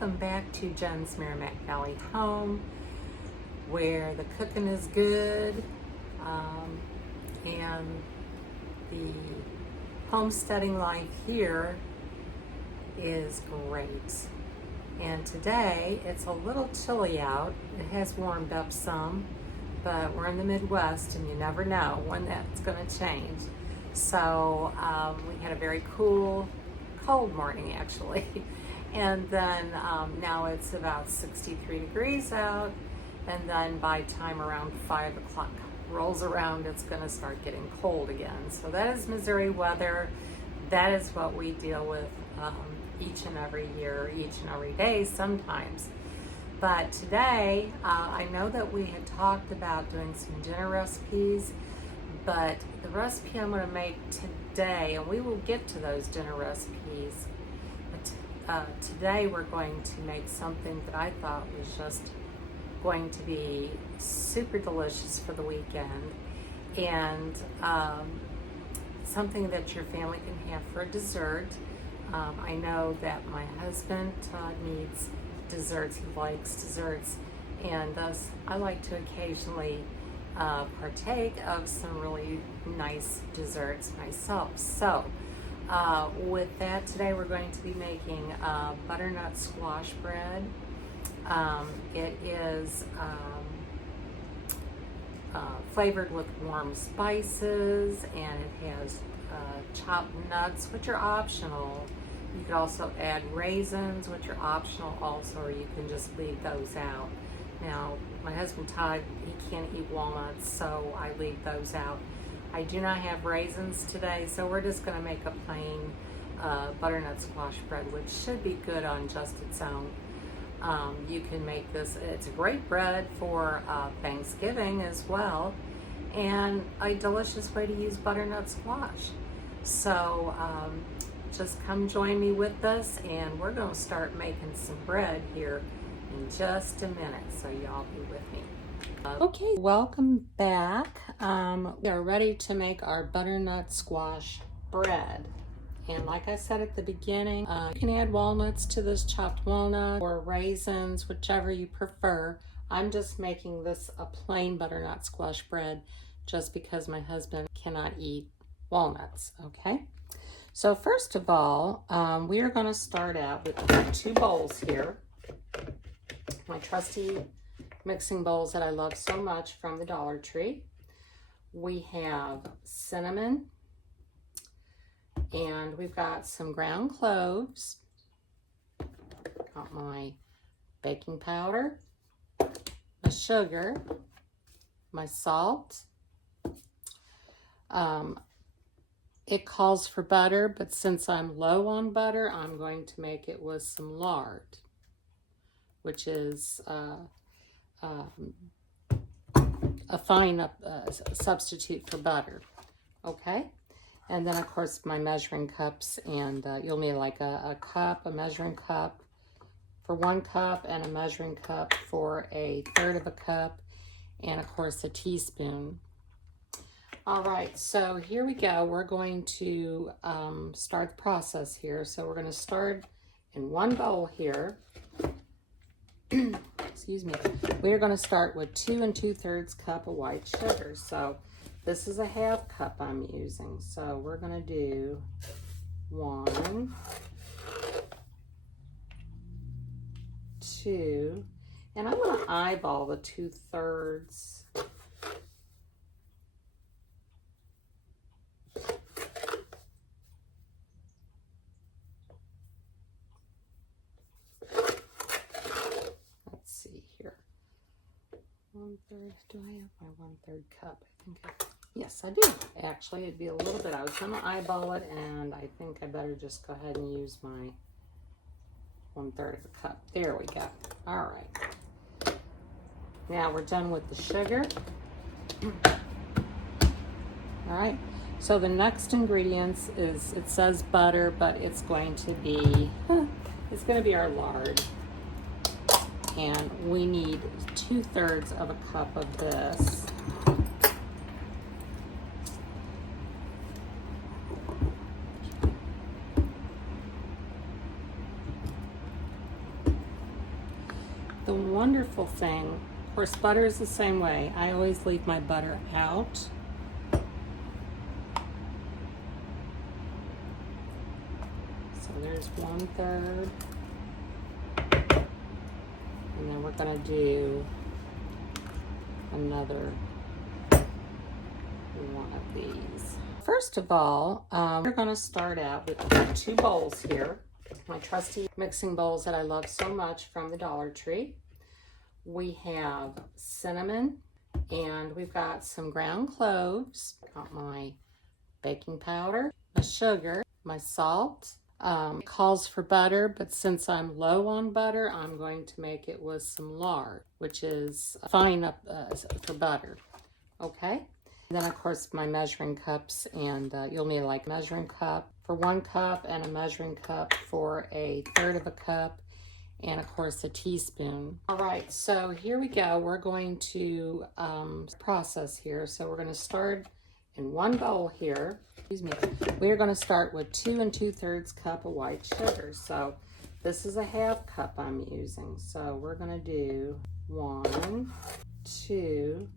welcome back to Jen's Merrimack Valley home, where the cooking is good and the homesteading life here is great. And today it's a little chilly out. It has warmed up some, but we're in the Midwest and you never know when that's going to change. So we had a very cold morning actually. And then now it's about 63 degrees out. And then by time around 5 o'clock rolls around, it's going to start getting cold again. So that is Missouri weather. That is what we deal with each and every year, each and every day sometimes. But today, I know that we had talked about doing some dinner recipes, but the recipe I'm going to make today, and we will get to those dinner recipes, but today we're going to make something that I thought was just going to be super delicious for the weekend, and something that your family can have for a dessert. I know that my husband needs desserts. He likes desserts, and thus I like to occasionally partake of some really nice desserts myself. So with that, today we're going to be making butternut squash bread. It is flavored with warm spices, and it has chopped nuts, which are optional. You could also add raisins, which are optional also, or you can just leave those out. Now, my husband Todd, he can't eat walnuts, so I leave those out. I do not have raisins today, so we're just going to make a plain butternut squash bread, which should be good on just its own. You can make this, it's a great bread for Thanksgiving as well, and a delicious way to use butternut squash. So just come join me with us, and we're going to start making some bread here in just a minute, so y'all be with me. Okay, welcome back. We are ready to make our butternut squash bread. And like I said at the beginning, you can add walnuts to this, chopped walnut, or raisins, whichever you prefer. I'm just making this a plain butternut squash bread just because my husband cannot eat walnuts, okay? So first of all, we are going to start out with 2 bowls here. My trusty mixing bowls that I love so much from the Dollar Tree. We have cinnamon, and we've got some ground cloves. Got my baking powder, my sugar, my salt. It calls for butter, but since I'm low on butter, I'm going to make it with some lard, which is a fine substitute for butter. Okay? And then, of course, my measuring cups, and you'll need like a cup, a measuring cup for 1 cup, and a measuring cup for 1/3 of a cup, and, of course, a teaspoon. All right, so here we go. We're going to start the process here. So we're going to start in 1 bowl here. Excuse me. We're going to start with 2 2/3 cup of white sugar. So this is a 1/2 cup I'm using. So we're going to do 1, 2, and I'm going to eyeball the 2/3. Let's see here. 1/3. Do I have my 1/3 cup? I think yes, I do. Actually, it'd be a little bit. I was going to eyeball it, and I think I better just go ahead and use my 1/3 of a cup. There we go. All right. Now we're done with the sugar. All right. So the next ingredients is, it says butter, but it's going to be our lard. And we need 2/3 of a cup of this. wonderful thing, of course, butter is the same way. I always leave my butter out. So there's 1/3. And then we're going to do another one of these. First of all, we're going to start out with 2 bowls here. My trusty mixing bowls that I love so much from the Dollar Tree. We have cinnamon, and we've got some ground cloves. Got my baking powder, my sugar, my salt. It calls for butter, but since I'm low on butter, I'm going to make it with some lard, which is fine up for butter. Okay. And then of course my measuring cups, and you'll need like a measuring cup for 1 cup and a measuring cup for 1/3 of a cup, and of course a teaspoon. All right, so here we go. We're going to process here. So we're going to start in 1 bowl here. Excuse me. We're going to start with 2 2/3 cup of white sugar. So this is a 1/2 cup I'm using. So we're going to do 1, 2,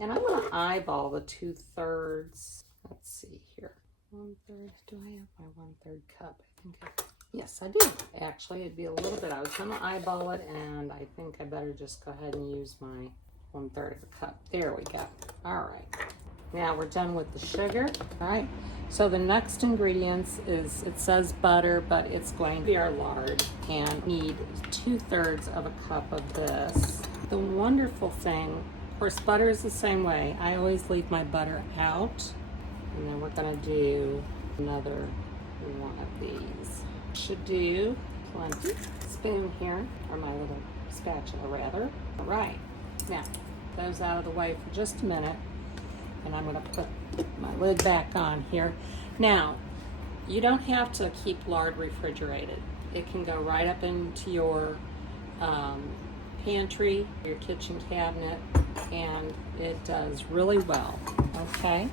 and I'm going to eyeball the 2/3. Let's see here. 1/3. Do I have my 1/3 cup? I think yes, I do. Actually, it'd be a little bit. I was going to eyeball it, and I think I better just go ahead and use my 1/3 of a cup. There we go. All right. Now we're done with the sugar. All right. So the next ingredients is, it says butter, but it's going to be our lard, and need 2/3 of a cup of this. The wonderful thing, of course, butter is the same way. I always leave my butter out. And then we're going to do another one of these. Should do plenty. Spoon here, or my little spatula rather. All right. Now, those out of the way for just a minute. And I'm going to put my lid back on here. Now, you don't have to keep lard refrigerated. It can go right up into your pantry, your kitchen cabinet, and it does really well. Okay.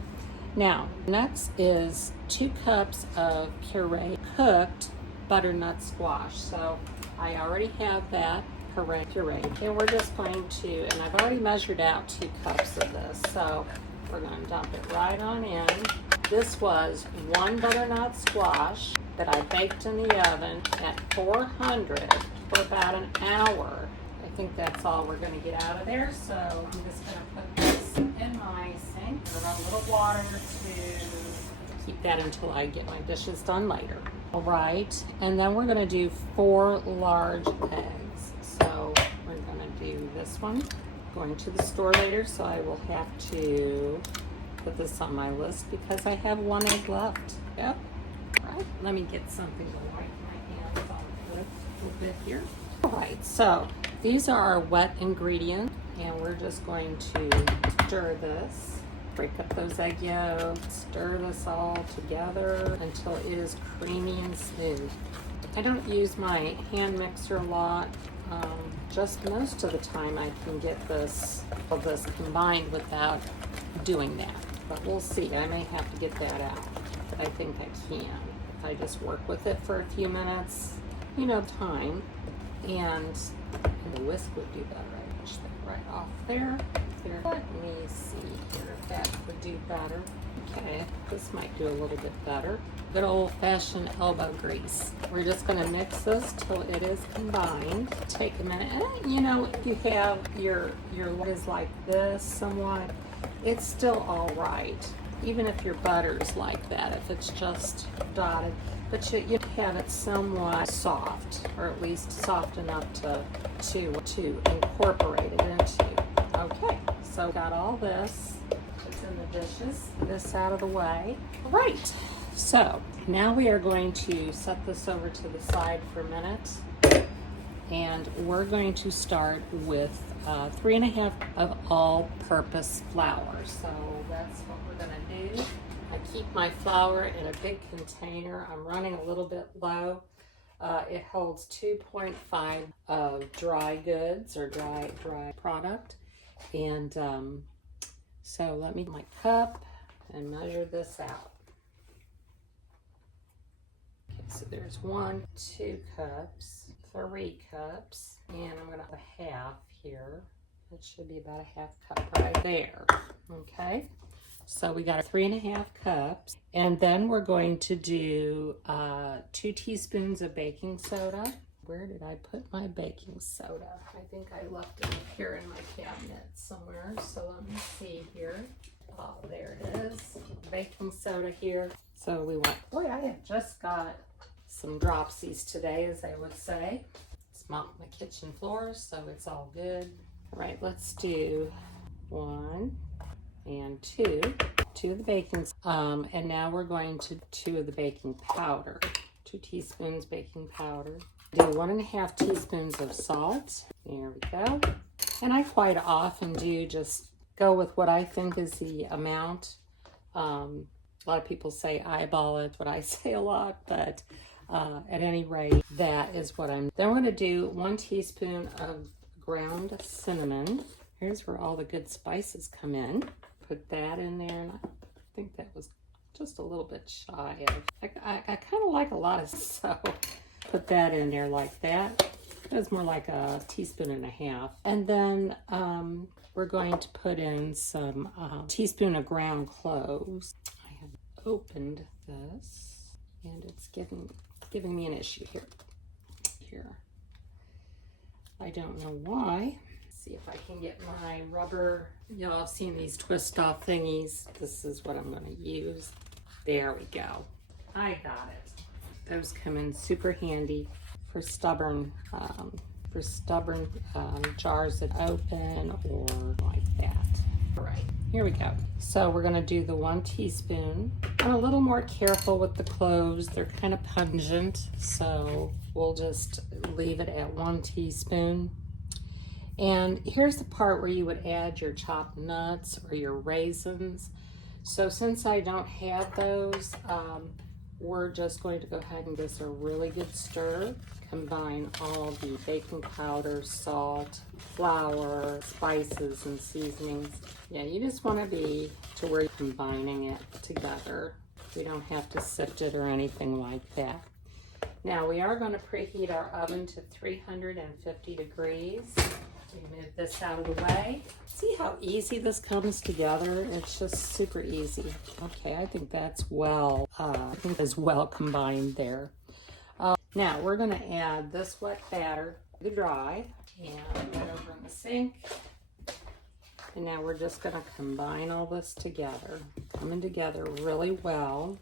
Now, next is 2 cups of puree, cooked butternut squash. So I already have that puree, and we're just going to, and I've already measured out 2 cups of this, so we're going to dump it right on in. This was 1 butternut squash that I baked in the oven at 400 for about an hour. I think that's all we're going to get out of there, so I'm just going to put this in my sink. Put a little water to keep that until I get my dishes done later. All right, and then we're going to do 4 large eggs. So we're going to do this one. Going to the store later, so I will have to put this on my list because I have 1 egg left. Yep. All right, let me get something to wipe my hands off with a little bit here. All right, so these are our wet ingredients, and we're just going to stir this. Break up those egg yolks, stir this all together until it is creamy and smooth. I don't use my hand mixer a lot. Just most of the time I can get all this combined without doing that. But we'll see. I may have to get that out. But I think I can. If I just work with it for a few minutes, time. And the whisk would do better. I push that right off there. Let me see here if that would do better. Okay, this might do a little bit better. Good old-fashioned elbow grease. We're just going to mix this till it is combined. Take a minute. And, if you have your lid is like this somewhat, it's still all right. Even if your butter's like that, if it's just dotted. But you have it somewhat soft, or at least soft enough to incorporate it into. Okay, so got all this. It's in the dishes. This out of the way. All right. So now we are going to set this over to the side for a minute, and we're going to start with 3 1/2 of all-purpose flour. So that's what we're going to do. I keep my flour in a big container. I'm running a little bit low. It holds 2.5 of dry goods or dry product, and so let me get my cup and measure this out. So there's 1, 2 cups, 3 cups, and I'm going to have a half here. That should be about a 1/2 cup right there. Okay, so we got 3½ cups. And then we're going to do 2 teaspoons of baking soda. Where did I put my baking soda? I think I left it here in my cabinet somewhere. So let me see here. Oh, there it is. Baking soda here. So we want, boy, I have just got some dropsies today, as I would say. It's mopped my kitchen floors, so it's all good. All right, let's do 1 and 2. 2 of the baking, and now we're going to 2 of the baking powder. 2 teaspoons baking powder. Do 1½ teaspoons of salt. There we go. And I quite often do just go with what I think is the amount. A lot of people say eyeball it, what I say a lot, but at any rate, that is what I'm. Then we're going to do 1 teaspoon of ground cinnamon. Here's where all the good spices come in. Put that in there, and I think that was just a little bit shy of. I kind of like a lot of, so put that in there like that. It's more like a 1.5 teaspoons. And then we're going to put in some teaspoon of ground cloves. I have opened this, and it's giving me an issue here. I don't know why. Let's see if I can get my rubber. Y'all have seen these twist off thingies. This is what I'm going to use. There we go. I got it. Those come in super handy for stubborn jars that open or like that. All right, here we go. So we're gonna do the 1 teaspoon. I'm a little more careful with the cloves. They're kind of pungent, so we'll just leave it at 1 teaspoon. And here's the part where you would add your chopped nuts or your raisins. So since I don't have those, we're just going to go ahead and give this a really good stir. Combine all the baking powder, salt, flour, spices, and seasonings. Yeah, you just want to be to where you're combining it together. We don't have to sift it or anything like that. Now we are going to preheat our oven to 350 degrees. We move this out of the way. See how easy this comes together? It's just super easy. Okay, I think that's well combined there. Now we're going to add this wet batter to dry and put that over in the sink. And now we're just going to combine all this together, coming together really well.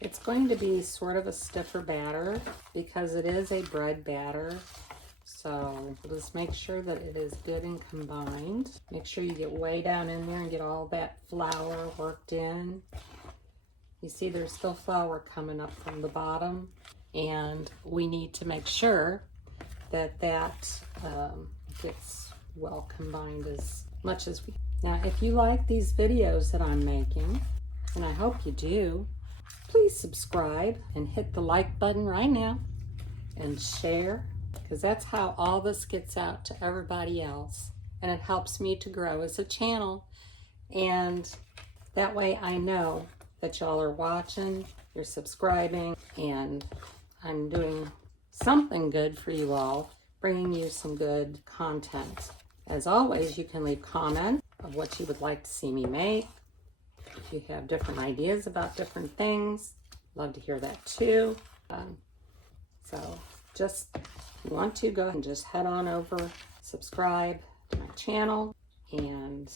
It's going to be sort of a stiffer batter because it is a bread batter. So just make sure that it is good and combined. Make sure you get way down in there and get all that flour worked in. You see there's still flour coming up from the bottom, and we need to make sure that gets well combined as much as we. Now, if you like these videos that I'm making, and I hope you do, please subscribe and hit the like button right now and share, because that's how all this gets out to everybody else, and it helps me to grow as a channel. And that way I know that y'all are watching, you're subscribing, and I'm doing something good for you all, bringing you some good content. As always, you can leave comments of what you would like to see me make. If you have different ideas about different things, love to hear that too. So just if you want to, go ahead and just head on over, subscribe to my channel, and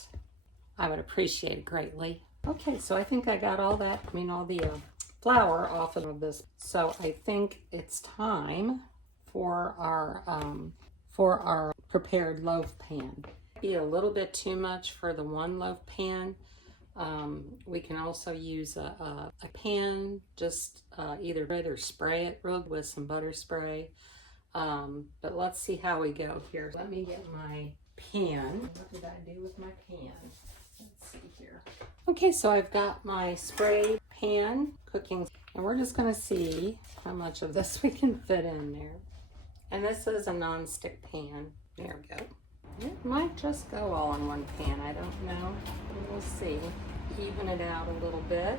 I would appreciate it greatly. Okay, so I think I got all that, all the flour off of this. So I think it's time for our prepared loaf pan. Be a little bit too much for the 1 loaf pan. We can also use a pan, just either rid or spray it with some butter spray. But let's see how we go here. Let me get my pan. What did I do with my pan? Let's see here. Okay, so I've got my spray pan cooking, and we're just going to see how much of this we can fit in there. And this is a non-stick pan. There we go. It might just go all in one pan. I don't know. We'll see. Even it out a little bit.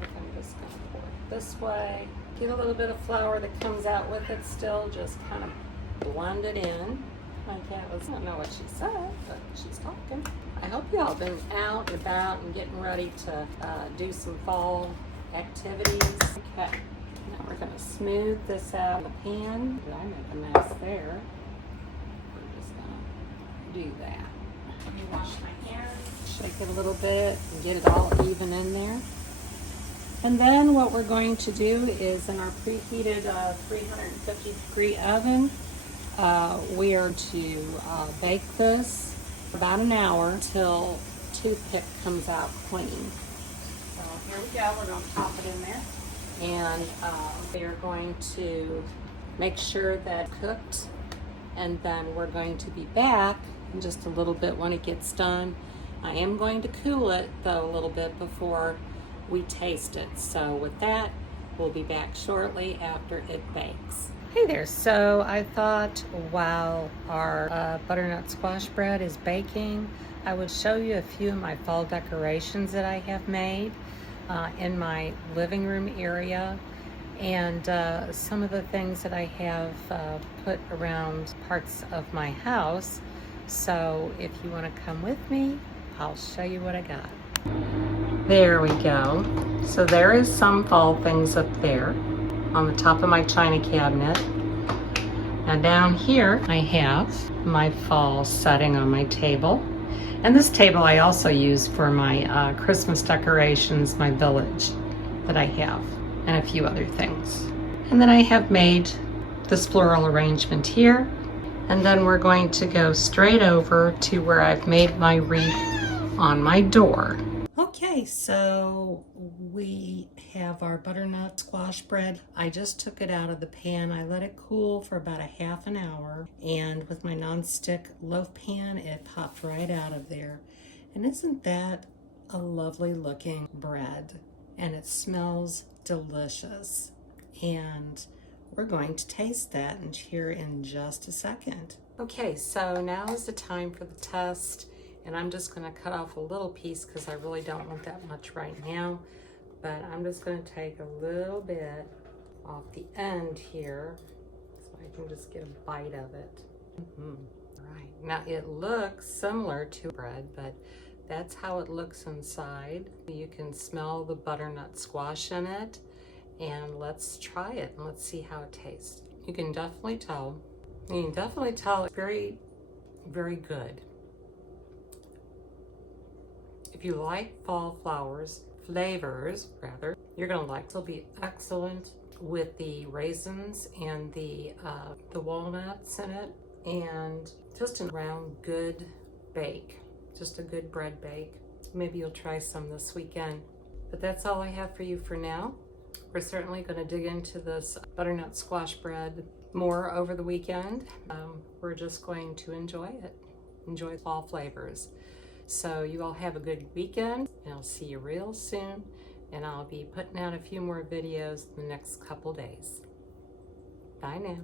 I'm just going to pour it this way. Get a little bit of flour that comes out with it still. Just kind of blend it in. My cat was, I don't know what she said, but she's talking. I hope y'all been out and about and getting ready to do some fall activities. Okay, now we're gonna smooth this out of the pan. Did I make a mess there? We're just gonna do that. Let me wash my hands. Shake it a little bit and get it all even in there. And then what we're going to do is in our preheated 350 degree oven, we are to bake this for about an hour until toothpick comes out clean. So here we go, we're going to pop it in there. And we are going to make sure that it's cooked, and then we're going to be back in just a little bit when it gets done. I am going to cool it though a little bit before we taste it. So with that, we'll be back shortly after it bakes. Hey there, so I thought while our butternut squash bread is baking, I would show you a few of my fall decorations that I have made in my living room area, and some of the things that I have put around parts of my house. So if you want to come with me, I'll show you what I got. There we go. So there is some fall things up there on the top of my china cabinet. Now down here I have my fall setting on my table. And this table I also use for my Christmas decorations, my village that I have, and a few other things. And then I have made this floral arrangement here. And then we're going to go straight over to where I've made my wreath on my door. Okay, so we have our butternut squash bread. I just took it out of the pan. I let it cool for about a half an hour, and with my nonstick loaf pan, it popped right out of there. And isn't that a lovely looking bread? And it smells delicious. And we're going to taste that and here in just a second. Okay, so now is the time for the test. And I'm just going to cut off a little piece because I really don't want that much right now. But I'm just going to take a little bit off the end here so I can just get a bite of it. All right, now it looks similar to bread, but that's how it looks inside. You can smell the butternut squash in it, and let's try it and let's see how it tastes. You can definitely tell. It's very, very good. If you like fall flavors, you're gonna like. It'll be excellent with the raisins and the walnuts in it, and just a round good bake, just a good bread bake. Maybe you'll try some this weekend. But that's all I have for you for now. We're certainly going to dig into this butternut squash bread more over the weekend. We're just going to enjoy it, enjoy fall flavors. So you all have a good weekend, and I'll see you real soon. And I'll be putting out a few more videos in the next couple days. Bye now.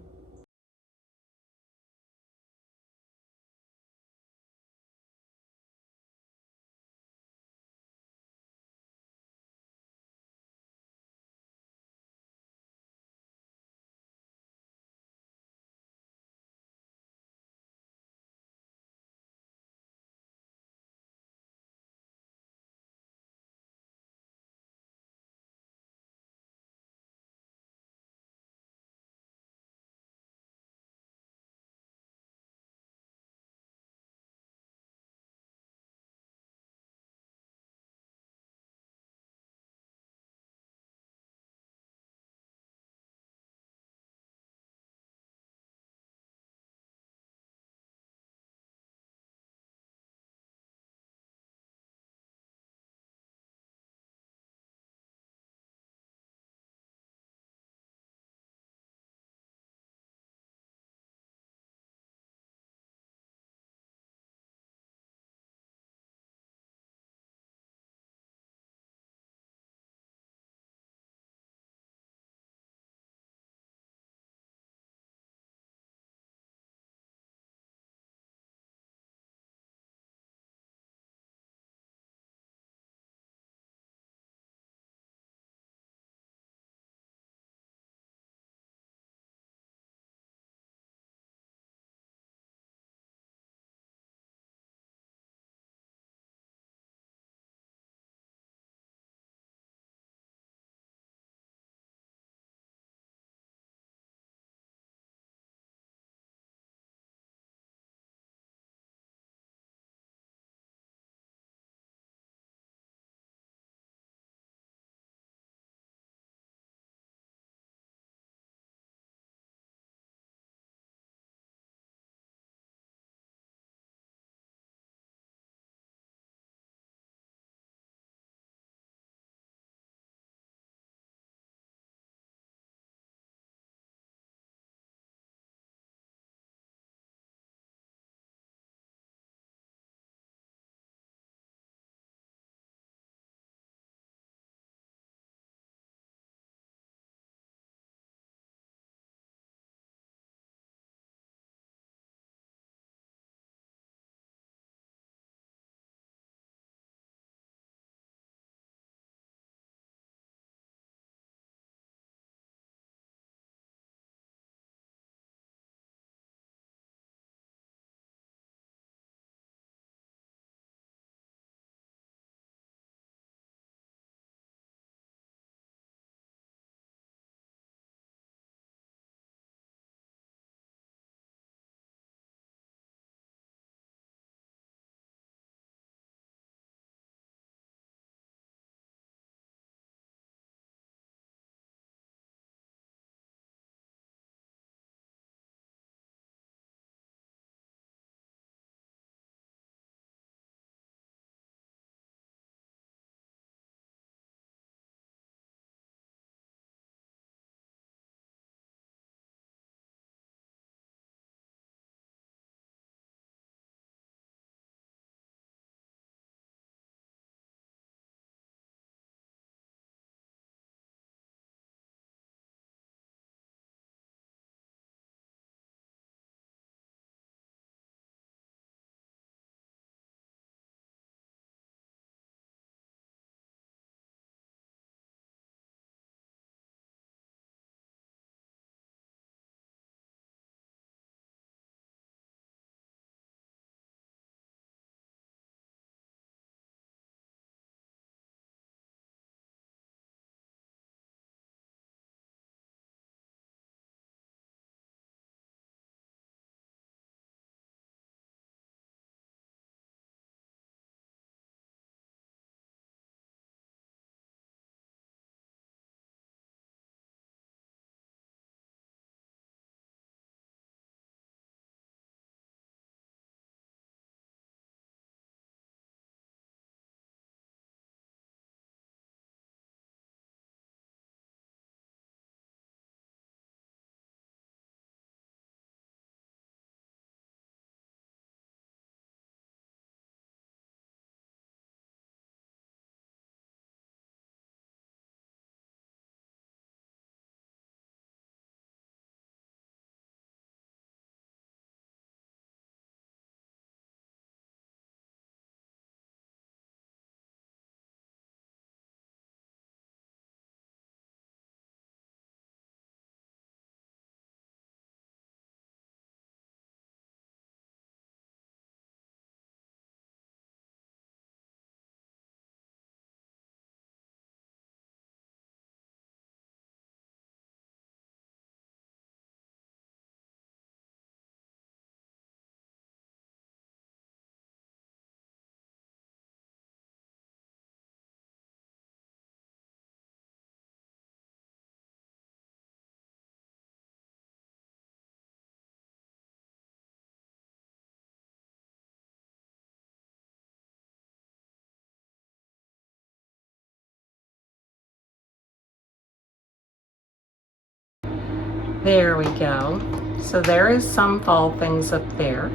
There we go. So there is some fall things up there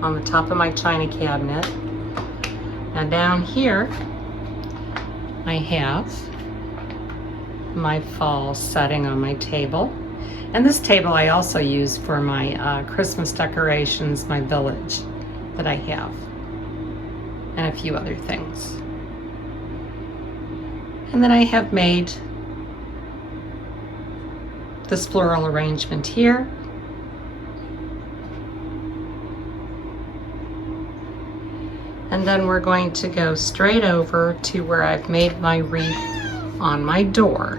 on the top of my china cabinet. Now down here, I have my fall setting on my table. And this table I also use for my Christmas decorations, my village that I have, and a few other things. And then I have made this floral arrangement here. And then we're going to go straight over to where I've made my wreath on my door.